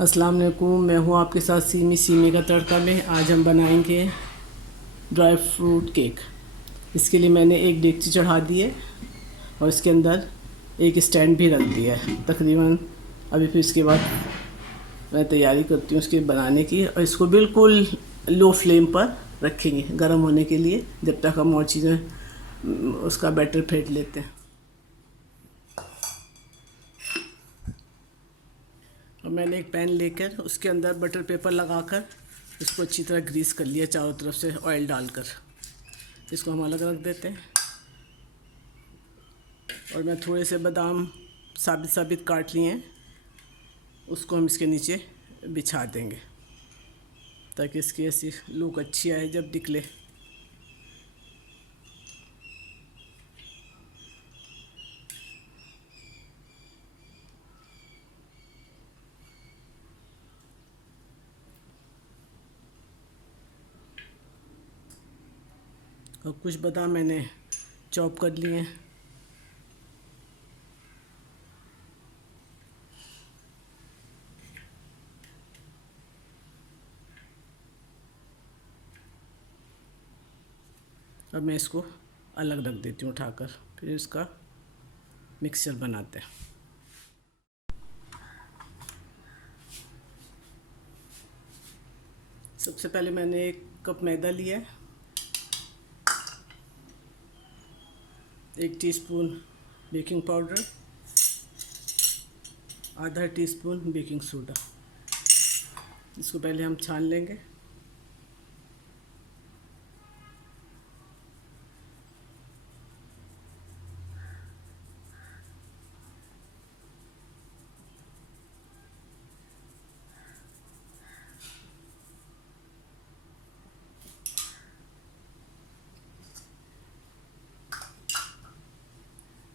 अस्सलाम वालेकुम। मैं हूँ आपके साथ सीमी का तड़का में। आज हम बनाएंगे ड्राई फ्रूट केक। इसके लिए मैंने एक डेगची चढ़ा दी है और इसके अंदर एक स्टैंड भी रख दिया है तकरीबन। अभी फिर इसके बाद मैं तैयारी करती हूँ इसके बनाने की, और इसको बिल्कुल लो फ्लेम पर रखेंगे गर्म होने के लिए, जब तक हम और चीज़ें उसका बैटर फेंट लेते हैं। और मैंने एक पैन लेकर उसके अंदर बटर पेपर लगाकर इसको अच्छी तरह ग्रीस कर लिया चारों तरफ से ऑयल डालकर। इसको हम अलग रख देते हैं। और मैं थोड़े से बादाम साबित साबित काट लिए हैं, उसको हम इसके नीचे बिछा देंगे ताकि इसकी ऐसी लुक अच्छी आए जब निकले। और कुछ बादाम मैंने चॉप कर लिए हैं। अब मैं इसको अलग रख देती हूँ उठाकर, फिर इसका मिक्सचर बनाते हैं। सबसे पहले मैंने 1 कप मैदा लिया है, 1 टीस्पून बेकिंग पाउडर, आधा टीस्पून बेकिंग सोडा। इसको पहले हम छान लेंगे।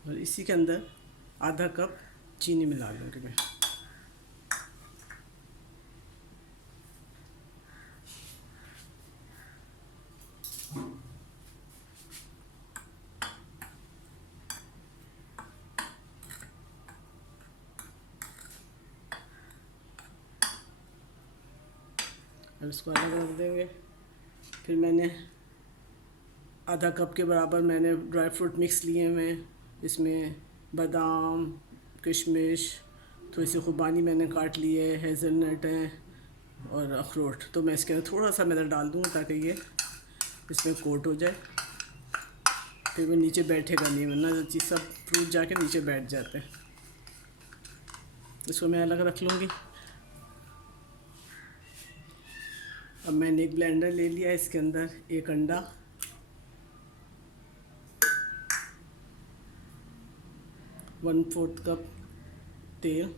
और इसी के अंदर आधा कप चीनी मिला लूँगी मैं। अब इसको अलग रख देंगे। फिर मैंने आधा कप के बराबर मैंने ड्राई फ्रूट मिक्स लिए मैं। इसमें बादाम, किशमिश, थोड़ी सी खुबानी मैंने काट ली है, हेज़लनट है और अखरोट। तो मैं इसके अंदर थोड़ा सा मैदा डाल दूँगा ताकि ये इसमें कोट हो जाए। फिर वो नीचे बैठेगा नहीं, वरना जो चीज़ सब फ्रूट जाके नीचे बैठ जाते हैं। इसको मैं अलग रख लूँगी। अब मैंने एक ब्लेंडर ले लिया, इसके अंदर 1 अंडा, 1/4 कप तेल,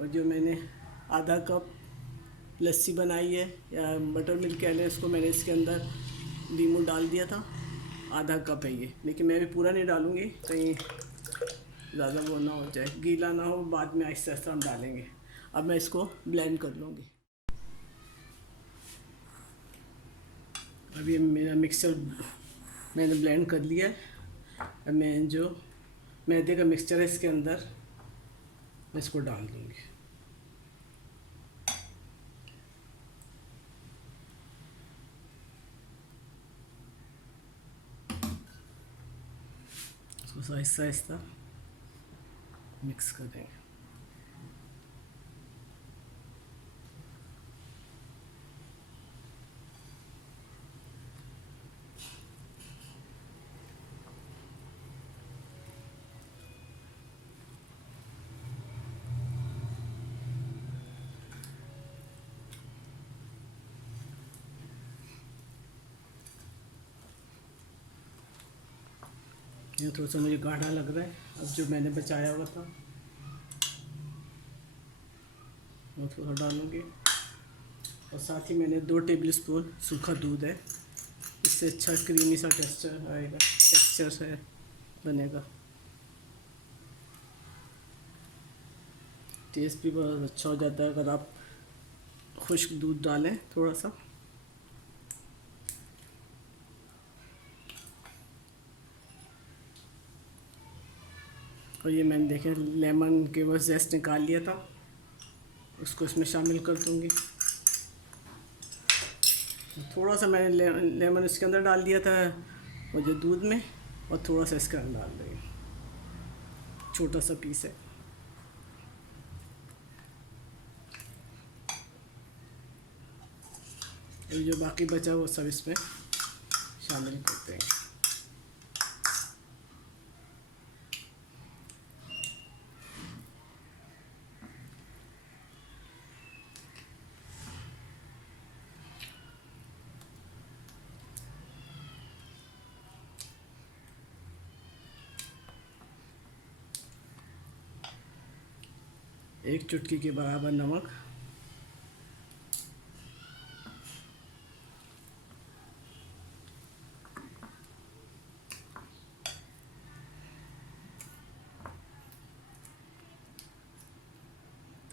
और जो मैंने आधा कप लस्सी बनाई है या बटर मिल्क कह लें इसको, मैंने इसके अंदर लीमू डाल दिया था। आधा कप है ये, लेकिन मैं भी पूरा नहीं डालूँगी, कहीं ज़्यादा वो ना हो जाए, गीला ना हो, बाद में आहिस्ता आहिस्ता हम डालेंगे। अब मैं इसको ब्लेंड कर लूँगी। अब ये मेरा मिक्सचर मैंने ब्लेंड कर लिया है। अब मैं जो मैदे का मिक्सचर है इसके अंदर मैं इसको डाल दूँगी। इसको आहिस्ता आहिस्ता मिक्स करेंगे। ये थोड़ा सा मुझे गाढ़ा लग रहा है। अब जो मैंने बचाया हुआ था वो थोड़ा डालूँगी, और साथ ही मैंने 2 टेबल स्पून सूखा दूध है। इससे अच्छा क्रीमी सा टेक्सचर आएगा, टेक्सचर है बनेगा। टेस्ट भी बहुत अच्छा हो जाता है अगर आप खुश्क दूध डालें थोड़ा सा। और ये मैंने देखे लेमन के वो जेस्ट निकाल लिया था, उसको इसमें शामिल कर दूँगी। थोड़ा सा मैंने लेमन इसके अंदर डाल दिया था और जो दूध में, और थोड़ा सा इसके अंदर डाल देंगे, छोटा सा पीस है। अभी जो बाकी बचा वो सब इसमें शामिल करते हैं। एक चुटकी के बराबर नमक,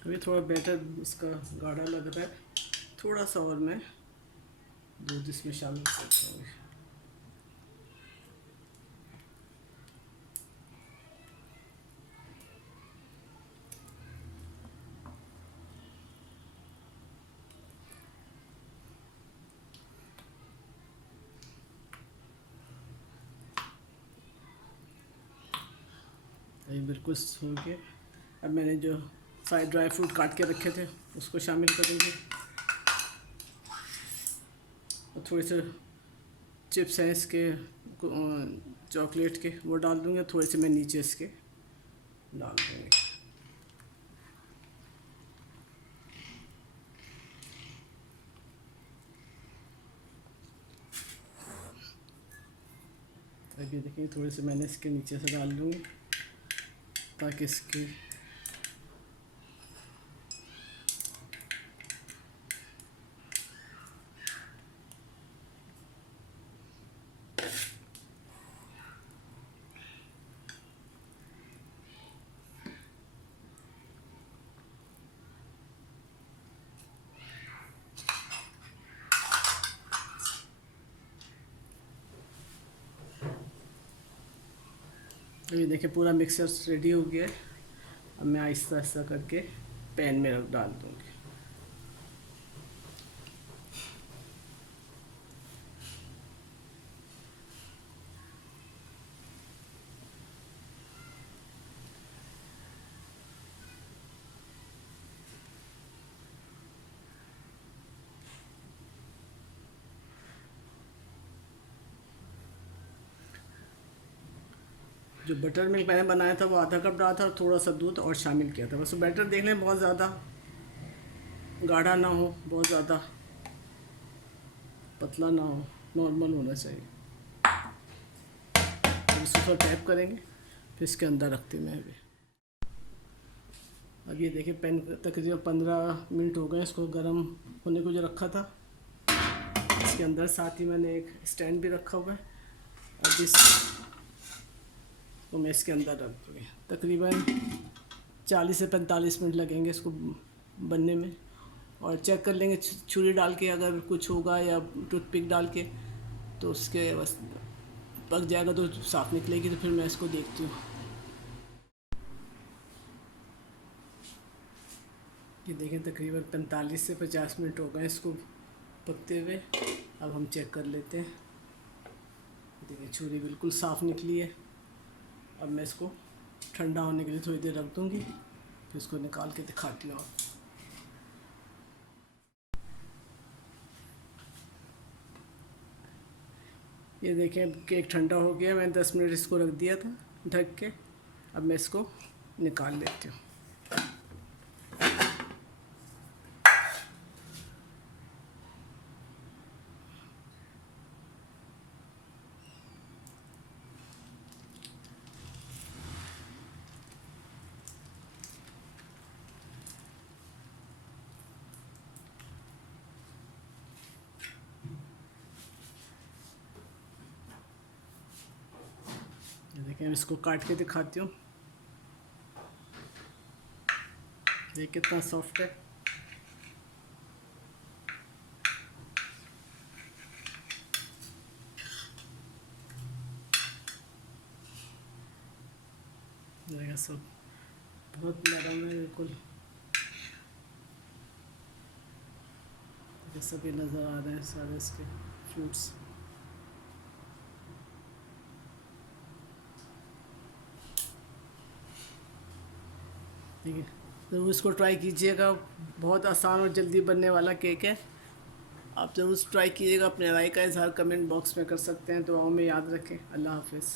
अभी थोड़ा बैटर इसका गाढ़ा लग रहा है, थोड़ा सा और मैं दूध इसमें शामिल करता हूँ। ये बिल्कुल हो गया। अब मैंने जो सारे ड्राई फ्रूट काट के रखे थे उसको शामिल करेंगे, और थोड़े से चिप्स हैं इसके चॉकलेट के, वो डाल दूँगे। थोड़े से मैं नीचे इसके डाल दूँगी। अब ये देखिए थोड़े से मैंने इसके नीचे से डाल दूँगी ताकि इसकी ये देखिए पूरा मिक्सर रेडी हो गया है। अब मैं आहिस्ता आहिस्ता करके पैन में डाल दूँगी। जो बटर मिल्क मैंने बनाया था वो आधा कप डाला था और थोड़ा सा दूध और शामिल किया था। बस बैटर देख लें, बहुत ज़्यादा गाढ़ा ना हो, बहुत ज़्यादा पतला ना हो, नॉर्मल होना चाहिए। इसको थोड़ा टैप करेंगे, फिर इसके अंदर रखते हैं मैं अभी। अब ये देखिए पैन तकरीबन 15 मिनट हो गए इसको गर्म होने को जो रखा था। इसके अंदर साथ ही मैंने एक स्टैंड भी रखा हुआ है। अब इस तो मैं इसके अंदर रख दूँगी। तकरीबन 40 से 45 मिनट लगेंगे इसको बनने में, और चेक कर लेंगे छुरी डाल के, अगर कुछ होगा या टूथपिक डाल के तो उसके बस पक जाएगा तो साफ़ निकलेगी, तो फिर मैं इसको देखती हूँ। ये देखें तकरीबन 45 से 50 मिनट हो गए इसको पकते हुए। अब हम चेक कर लेते हैं। देखिए छुरी बिल्कुल साफ़ निकली है। अब मैं इसको ठंडा होने के लिए थोड़ी देर रख दूँगी, फिर इसको निकाल के दिखाती हूँ। ये देखें केक ठंडा हो गया, मैंने 10 मिनट इसको रख दिया था ढक के। अब मैं इसको निकाल लेती हूँ। देखिए मैं इसको काट के दिखाती हूँ। देखिए कितना सॉफ्ट है। देखिए सब बहुत नरम है बिल्कुल। ये सभी नज़र आ रहे हैं सारे इसके फ्रूट्स। ठीक है, ज़रूर इसको ट्राई कीजिएगा। बहुत आसान और जल्दी बनने वाला केक है। आप ज़रूर ट्राई कीजिएगा। अपने राय का इज़हार कमेंट बॉक्स में कर सकते हैं। दुआओं में याद रखें। अल्लाह हाफिज़।